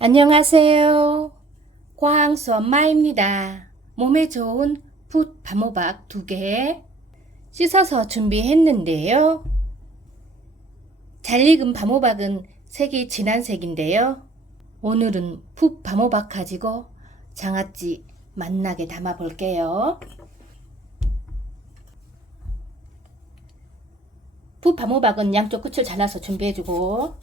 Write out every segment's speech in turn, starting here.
안녕하세요. 광수 엄마입니다. 몸에 좋은 풋 밤호박 두 개 씻어서 준비했는데요. 잘 익은 밤호박은 색이 진한 색인데요. 오늘은 풋 밤호박 가지고 장아찌 맛나게 담아 볼게요. 풋 밤호박은 양쪽 끝을 잘라서 준비해주고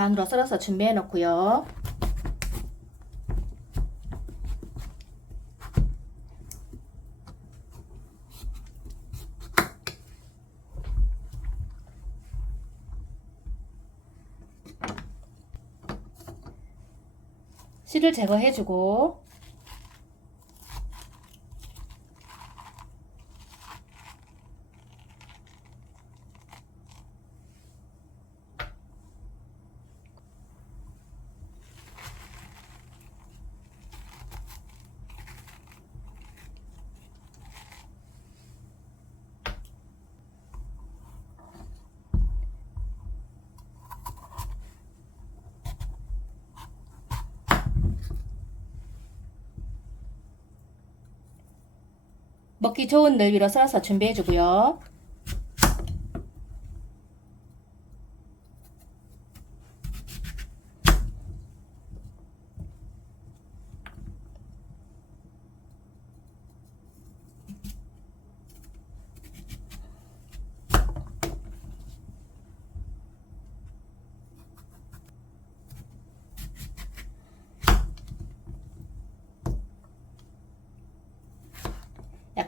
반으로 썰어서 준비해 놓고요. 씨를 제거해 주고 먹기 좋은 넓이로 썰어서 준비해 주고요.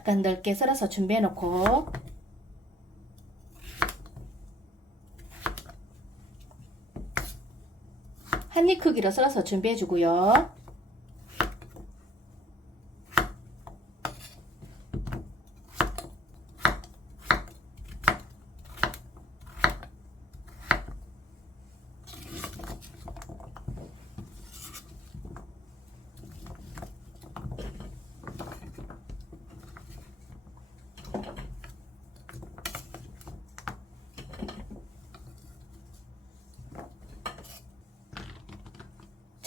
약간 넓게 썰어서 준비해 놓고 한 입 크기로 썰어서 준비해 주고요.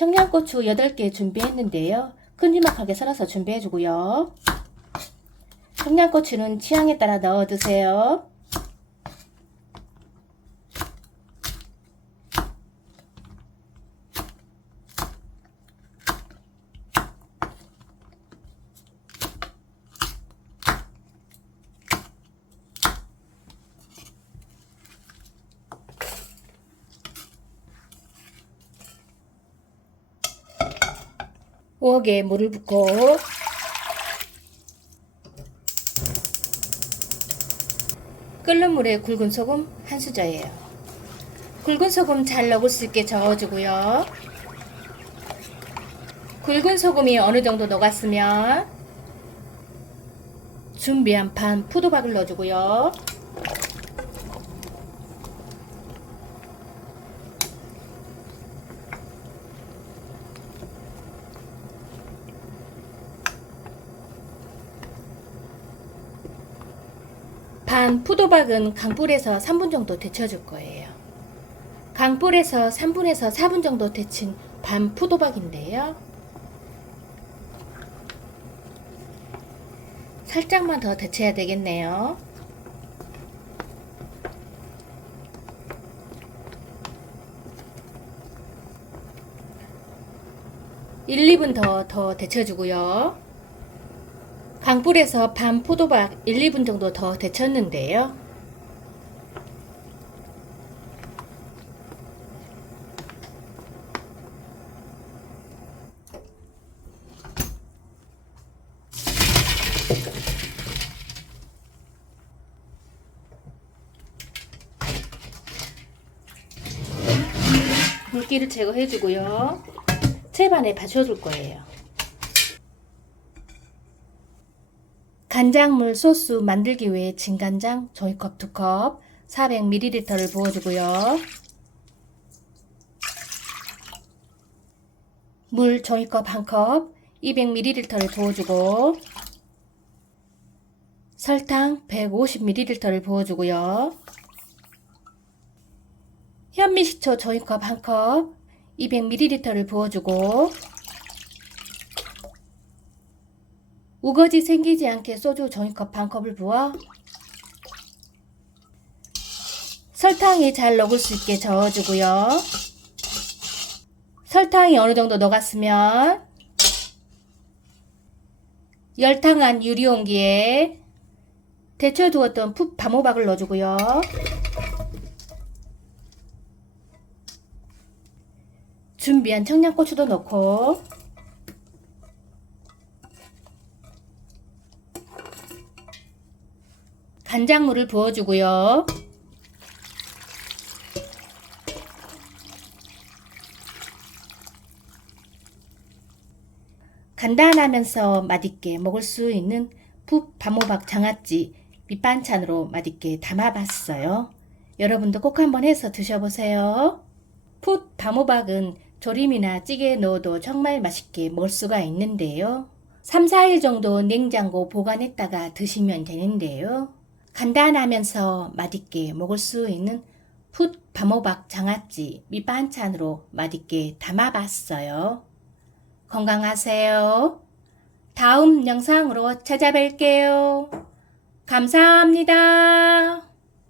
청양고추 8개 준비했는데요. 큼지막하게 썰어서 준비해 주고요. 청양고추는 취향에 따라 넣어 드세요. 우엉에 물을 붓고 끓는 물에 굵은 소금 한 수저예요. 굵은 소금 잘 녹을 수 있게 저어주고요. 굵은 소금이 어느 정도 녹았으면 준비한 반 푸도박을 넣어주고요. 반 푸도박은 강불에서 3분 정도 데쳐줄 거예요. 강불에서 3분에서 4분 정도 데친 반 푸도박인데요. 살짝만 더 데쳐야 되겠네요. 일, 2분 더, 더 데쳐주고요. 강불에서 반 포도박 1, 2분 정도 더 데쳤는데요. 물기를 제거해 주고요. 채반에 받쳐줄 거예요. 간장물 소스 만들기 위해 진간장 종이컵 2컵 400ml를 부어주고요. 물 종이컵 1컵 200ml를 부어주고 설탕 150ml를 부어주고요. 현미식초 종이컵 1컵 200ml를 부어주고 우거지 생기지 않게 소주 종이컵 반컵을 부어 설탕이 잘 녹을 수 있게 저어주고요. 설탕이 어느 정도 녹았으면 열탕한 유리용기에 데쳐 두었던 풋 밤호박을 넣어주고요. 준비한 청양고추도 넣고 간장물을 부어주고요. 간단하면서 맛있게 먹을 수 있는 풋 밤호박 장아찌 밑반찬으로 맛있게 담아봤어요. 여러분도 꼭 한번 해서 드셔보세요. 풋 밤호박은 조림이나 찌개에 넣어도 정말 맛있게 먹을 수가 있는데요. 3, 4일 정도 냉장고 보관했다가 드시면 되는데요. 간단하면서 맛있게 먹을 수 있는 풋 밤호박 장아찌 밑반찬으로 맛있게 담아봤어요. 건강하세요. 다음 영상으로 찾아뵐게요. 감사합니다.